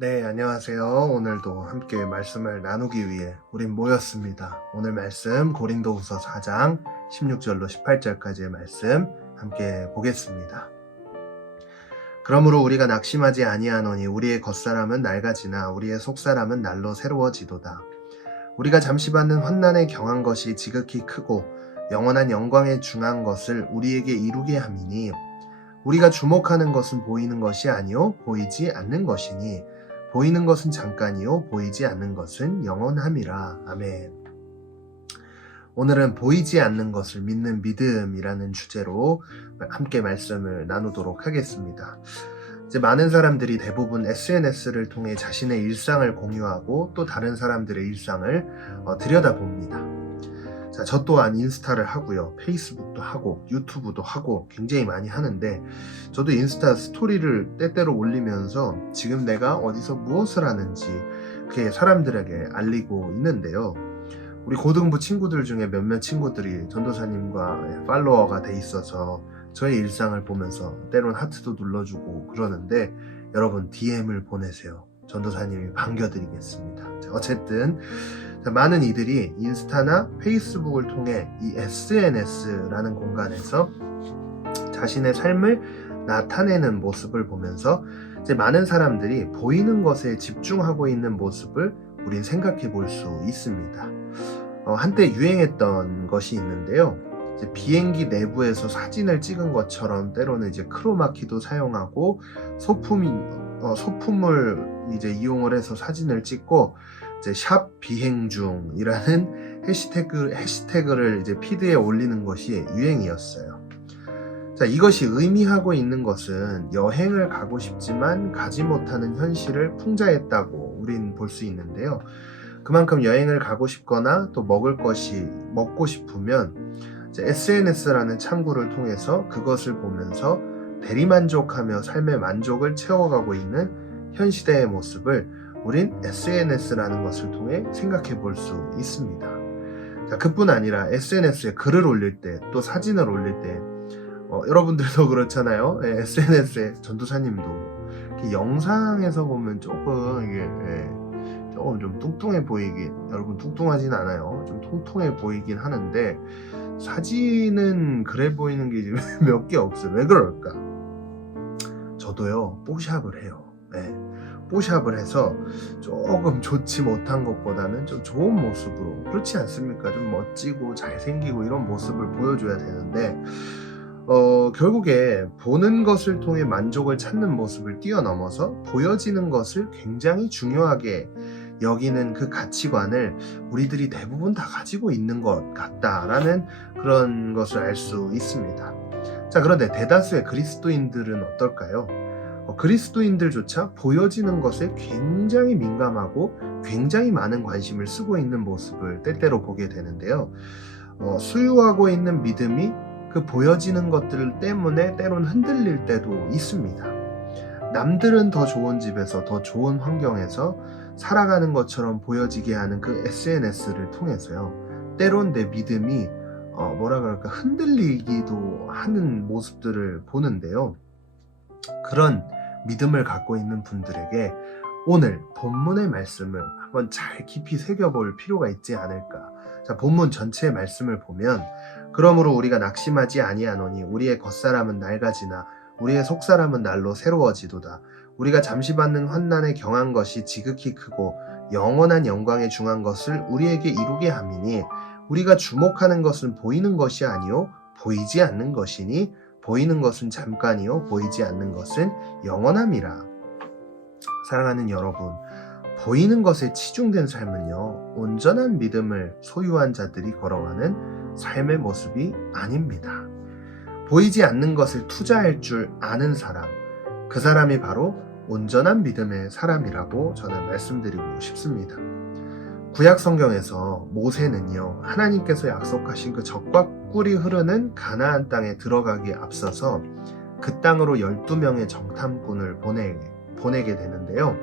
네, 안녕하세요. 오늘도 함께 말씀을 나누기 위해 우린 모였습니다. 오늘 말씀 고린도후서 4장 16절로 18절까지의 말씀 함께 보겠습니다. 그러므로 우리가 낙심하지 아니하노니 우리의 겉사람은 낡아지나 우리의 속사람은 날로 새로워지도다. 우리가 잠시 받는 환난에 경한 것이 지극히 크고 영원한 영광에 중한 것을 우리에게 이루게 함이니 우리가 주목하는 것은 보이는 것이 아니요 보이지 않는 것이니 보이는 것은 잠깐이요 보이지 않는 것은 영원함이라. 아멘. 오늘은 보이지 않는 것을 믿는 믿음이라는 주제로 함께 말씀을 나누도록 하겠습니다. 이제 많은 사람들이 대부분 SNS를 통해 자신의 일상을 공유하고 또 다른 사람들의 일상을 들여다봅니다. 자, 저 또한 인스타를 하고요. 페이스북도 하고 유튜브도 하고 굉장히 많이 하는데 저도 인스타 스토리를 때때로 올리면서 지금 내가 어디서 무엇을 하는지 그게 사람들에게 알리고 있는데요. 우리 고등부 친구들 중에 몇몇 친구들이 전도사님과 팔로워가 돼 있어서 저의 일상을 보면서 때론 하트도 눌러주고 그러는데 여러분 DM을 보내세요. 전도사님이 반겨드리겠습니다. 자, 어쨌든 많은 이들이 인스타나 페이스북을 통해 이 SNS라는 공간에서 자신의 삶을 나타내는 모습을 보면서 이제 많은 사람들이 보이는 것에 집중하고 있는 모습을 우린 생각해 볼 수 있습니다. 한때 유행했던 것이 있는데요. 이제 비행기 내부에서 사진을 찍은 것처럼 때로는 이제 크로마키도 사용하고 소품을 이제 이용을 해서 사진을 찍고 이제 샵 비행 중이라는 해시태그를 이제 피드에 올리는 것이 유행이었어요. 자, 이것이 의미하고 있는 것은 여행을 가고 싶지만 가지 못하는 현실을 풍자했다고 우린 볼 수 있는데요. 그만큼 여행을 가고 싶거나 또 먹고 싶으면 이제 SNS라는 창구를 통해서 그것을 보면서 대리만족하며 삶의 만족을 채워가고 있는 현 시대의 모습을 우린 SNS라는 것을 통해 생각해 볼 수 있습니다. 자, 그뿐 아니라 SNS에 글을 올릴 때 또 사진을 올릴 때 여러분들도 그렇잖아요. SNS에 전도사님도 영상에서 보면 조금 좀 뚱뚱해 보이긴, 여러분 뚱뚱하진 않아요. 좀 통통해 보이긴 하는데 사진은 그래 보이는 게 몇 개 없어요. 왜 그럴까? 저도요 뽀샵을 해요. 뽀샵을 해서 조금 좋지 못한 것보다는 좀 좋은 모습으로, 그렇지 않습니까? 좀 멋지고 잘생기고 이런 모습을 보여줘야 되는데 결국에 보는 것을 통해 만족을 찾는 모습을 뛰어넘어서 보여지는 것을 굉장히 중요하게 여기는 그 가치관을 우리들이 대부분 다 가지고 있는 것 같다라는 그런 것을 알 수 있습니다. 자, 그런데 대다수의 그리스도인들은 어떨까요? 그리스도인들조차 보여지는 것에 굉장히 민감하고 굉장히 많은 관심을 쓰고 있는 모습을 때때로 보게 되는데요. 수유하고 있는 믿음이 그 보여지는 것들 때문에 때론 흔들릴 때도 있습니다. 남들은 더 좋은 집에서 더 좋은 환경에서 살아가는 것처럼 보여지게 하는 그 SNS를 통해서요. 때론 내 믿음이 흔들리기도 하는 모습들을 보는데요. 그런 믿음을 갖고 있는 분들에게 오늘 본문의 말씀을 한번 잘 깊이 새겨볼 필요가 있지 않을까. 자, 본문 전체의 말씀을 보면 그러므로 우리가 낙심하지 아니하노니 우리의 겉사람은 낡아지나 우리의 속사람은 날로 새로워지도다. 우리가 잠시 받는 환난에 경한 것이 지극히 크고 영원한 영광에 중한 것을 우리에게 이루게 함이니 우리가 주목하는 것은 보이는 것이 아니요 보이지 않는 것이니 보이는 것은 잠깐이요 보이지 않는 것은 영원함이라. 사랑하는 여러분, 보이는 것에 치중된 삶은요 온전한 믿음을 소유한 자들이 걸어가는 삶의 모습이 아닙니다. 보이지 않는 것을 투자할 줄 아는 사람, 그 사람이 바로 온전한 믿음의 사람이라고 저는 말씀드리고 싶습니다. 구약 성경에서 모세는요 하나님께서 약속하신 그 젖과 꿀이 흐르는 가나안 땅에 들어가기에 앞서서 그 땅으로 12명의 정탐꾼을 보내게 되는데요.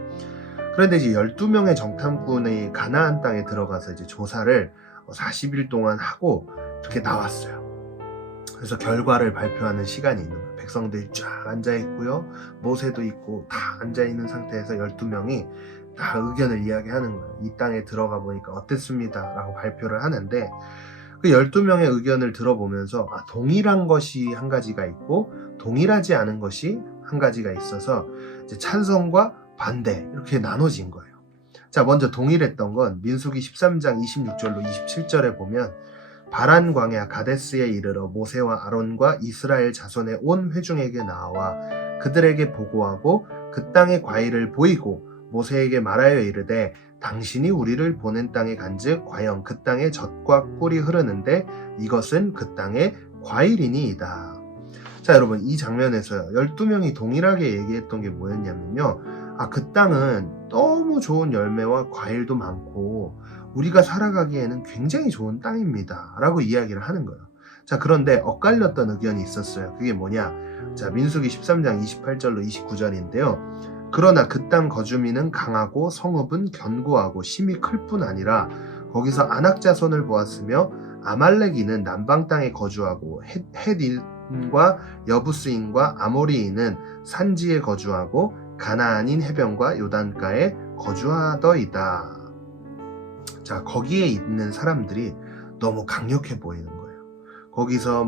그런데 이제 12명의 정탐꾼이 가나안 땅에 들어가서 이제 조사를 40일 동안 하고 이렇게 나왔어요. 그래서 결과를 발표하는 시간이 있는 거예요. 백성들이 쫙 앉아있고요. 모세도 있고 다 앉아있는 상태에서 12명이 다 의견을 이야기하는 거예요. 이 땅에 들어가 보니까 어땠습니다 라고 발표를 하는데, 그 12명의 의견을 들어보면서 동일한 것이 한 가지가 있고 동일하지 않은 것이 한 가지가 있어서 이제 찬성과 반대 이렇게 나눠진 거예요. 자, 먼저 동일했던 건 민수기 13장 26절로 27절에 보면, 바란 광야 가데스에 이르러 모세와 아론과 이스라엘 자손의 온 회중에게 나와 그들에게 보고하고 그 땅의 과일을 보이고 모세에게 말하여 이르되, 당신이 우리를 보낸 땅에 간즉 과연 그 땅에 젖과 꿀이 흐르는데 이것은 그 땅의 과일이니이다. 자, 여러분, 이 장면에서요 12명이 동일하게 얘기했던 게 뭐였냐면요, 그 땅은 너무 좋은 열매와 과일도 많고 우리가 살아가기에는 굉장히 좋은 땅입니다 라고 이야기를 하는 거예요. 자, 그런데 엇갈렸던 의견이 있었어요. 그게 뭐냐, 자, 민수기 13장 28절로 29절인데요 그러나 그 땅 거주민은 강하고 성읍은 견고하고 심이 클 뿐 아니라 거기서 아낙 자손을 보았으며 아말렉인은 남방 땅에 거주하고 헷인과 여부스인과 아모리인은 산지에 거주하고 가나안인 해변과 요단가에 거주하더이다. 자, 거기에 있는 사람들이 너무 강력해 보이는 거예요. 거기서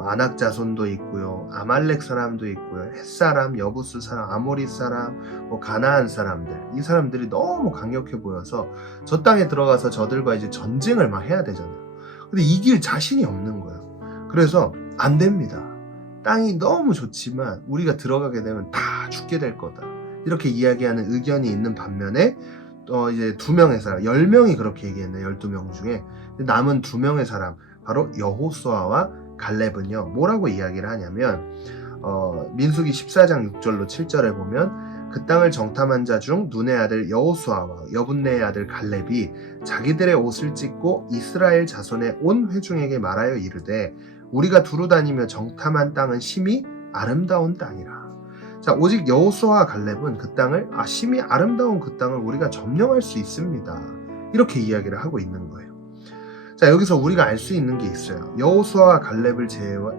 아낙 자손도 있고요, 아말렉 사람도 있고요, 헷사람, 여부스 사람, 아모리 사람, 가나안 사람들, 이 사람들이 너무 강력해 보여서 저 땅에 들어가서 저들과 이제 전쟁을 막 해야 되잖아요. 근데 이길 자신이 없는 거예요. 그래서 안 됩니다. 땅이 너무 좋지만 우리가 들어가게 되면 다 죽게 될 거다, 이렇게 이야기하는 의견이 있는 반면에 이제 2명의 사람, 10명이 그렇게 얘기했네. 12명 중에 남은 2명의 사람, 바로 여호수아와 갈렙은요 뭐라고 이야기를 하냐면, 민수기 14장 6절로 7절에 보면, 그 땅을 정탐한 자 중 눈의 아들 여호수아와 여분네의 아들 갈렙이 자기들의 옷을 찢고 이스라엘 자손의 온 회중에게 말하여 이르되, 우리가 두루 다니며 정탐한 땅은 심히 아름다운 땅이라. 자, 오직 여호수아와 갈렙은 그 땅을 심히 아름다운 그 땅을 우리가 점령할 수 있습니다, 이렇게 이야기를 하고 있는 거예요. 자, 여기서 우리가 알 수 있는 게 있어요. 여호수아와 갈렙을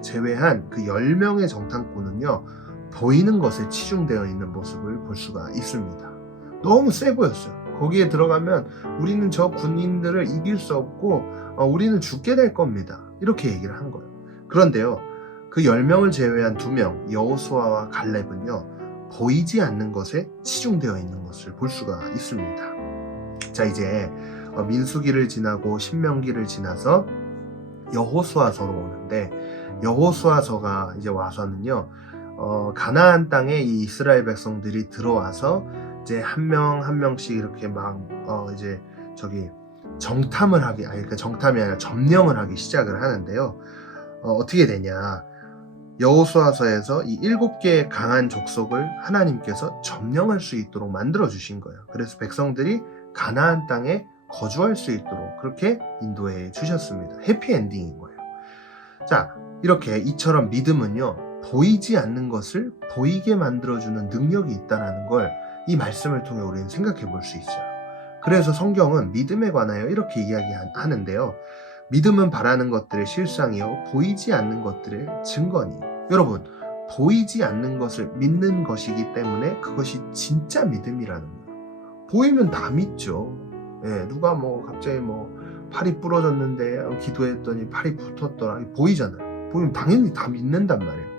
제외한 그 10명의 정탐꾼은요 보이는 것에 치중되어 있는 모습을 볼 수가 있습니다. 너무 세 보였어요. 거기에 들어가면 우리는 저 군인들을 이길 수 없고 우리는 죽게 될 겁니다, 이렇게 얘기를 한 거예요. 그런데요, 그 10명을 제외한 2명 여호수아와 갈렙은요 보이지 않는 것에 치중되어 있는 것을 볼 수가 있습니다. 자, 이제 민수기를 지나고 신명기를 지나서 여호수아서로 오는데, 여호수아서가 이제 와서는요 가나안 땅에 이 이스라엘 백성들이 들어와서 이제 한 명 한 명씩 이렇게 막 이제 정탐을 하기, 그러니까 정탐이 아니라 점령을 하기 시작을 하는데요. 어떻게 되냐, 여호수아서에서 이 7개의 강한 족속을 하나님께서 점령할 수 있도록 만들어 주신 거예요. 그래서 백성들이 가나안 땅에 거주할 수 있도록 그렇게 인도해 주셨습니다. 해피엔딩인 거예요. 자, 이렇게 이처럼 믿음은요 보이지 않는 것을 보이게 만들어주는 능력이 있다는 걸 이 말씀을 통해 우리는 생각해 볼 수 있어요. 그래서 성경은 믿음에 관하여 이렇게 이야기하는데요, 믿음은 바라는 것들의 실상이요 보이지 않는 것들의 증거니. 여러분, 보이지 않는 것을 믿는 것이기 때문에 그것이 진짜 믿음이라는 거예요. 보이면 다 믿죠. 누가 갑자기 팔이 부러졌는데 기도했더니 팔이 붙었더라, 보이잖아요. 보이면 당연히 다 믿는단 말이에요.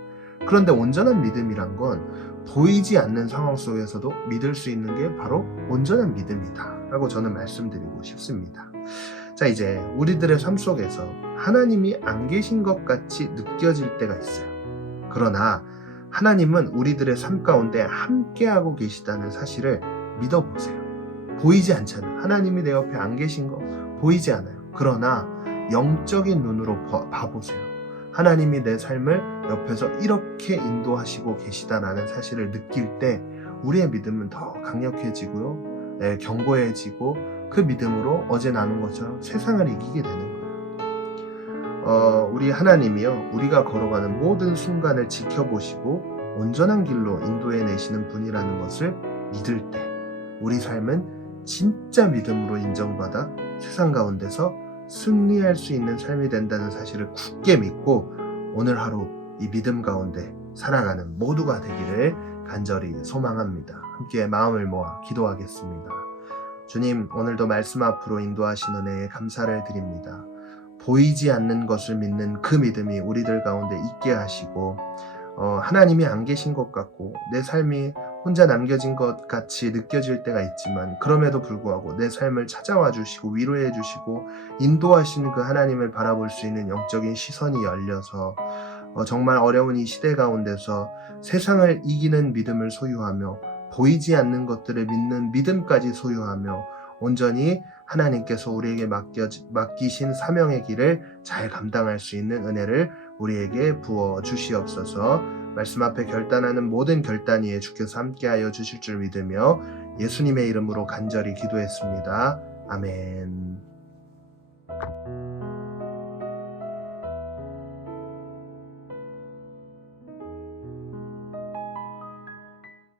그런데 온전한 믿음이란 건 보이지 않는 상황 속에서도 믿을 수 있는 게 바로 온전한 믿음이다 라고 저는 말씀드리고 싶습니다. 자, 이제 우리들의 삶 속에서 하나님이 안 계신 것 같이 느껴질 때가 있어요. 그러나 하나님은 우리들의 삶 가운데 함께하고 계시다는 사실을 믿어보세요. 보이지 않잖아요. 하나님이 내 옆에 안 계신 거 보이지 않아요. 그러나 영적인 눈으로 봐보세요. 하나님이 내 삶을 옆에서 이렇게 인도하시고 계시다라는 사실을 느낄 때 우리의 믿음은 더 강력해지고요, 견고해지고 그 믿음으로 어제 나눈 것처럼 세상을 이기게 되는 거예요. 우리 하나님이요 우리가 걸어가는 모든 순간을 지켜보시고 온전한 길로 인도해 내시는 분이라는 것을 믿을 때 우리 삶은 진짜 믿음으로 인정받아 세상 가운데서 승리할 수 있는 삶이 된다는 사실을 굳게 믿고 오늘 하루 이 믿음 가운데 살아가는 모두가 되기를 간절히 소망합니다. 함께 마음을 모아 기도하겠습니다. 주님, 오늘도 말씀 앞으로 인도하신 은혜에 감사를 드립니다. 보이지 않는 것을 믿는 그 믿음이 우리들 가운데 있게 하시고 하나님이 안 계신 것 같고 내 삶이 혼자 남겨진 것 같이 느껴질 때가 있지만 그럼에도 불구하고 내 삶을 찾아와 주시고 위로해 주시고 인도하시는 그 하나님을 바라볼 수 있는 영적인 시선이 열려서 정말 어려운 이 시대 가운데서 세상을 이기는 믿음을 소유하며 보이지 않는 것들을 믿는 믿음까지 소유하며 온전히 하나님께서 우리에게 맡기신 사명의 길을 잘 감당할 수 있는 은혜를 우리에게 부어 주시옵소서. 말씀 앞에 결단하는 모든 결단 위에 주께서 함께하여 주실 줄 믿으며 예수님의 이름으로 간절히 기도했습니다. 아멘.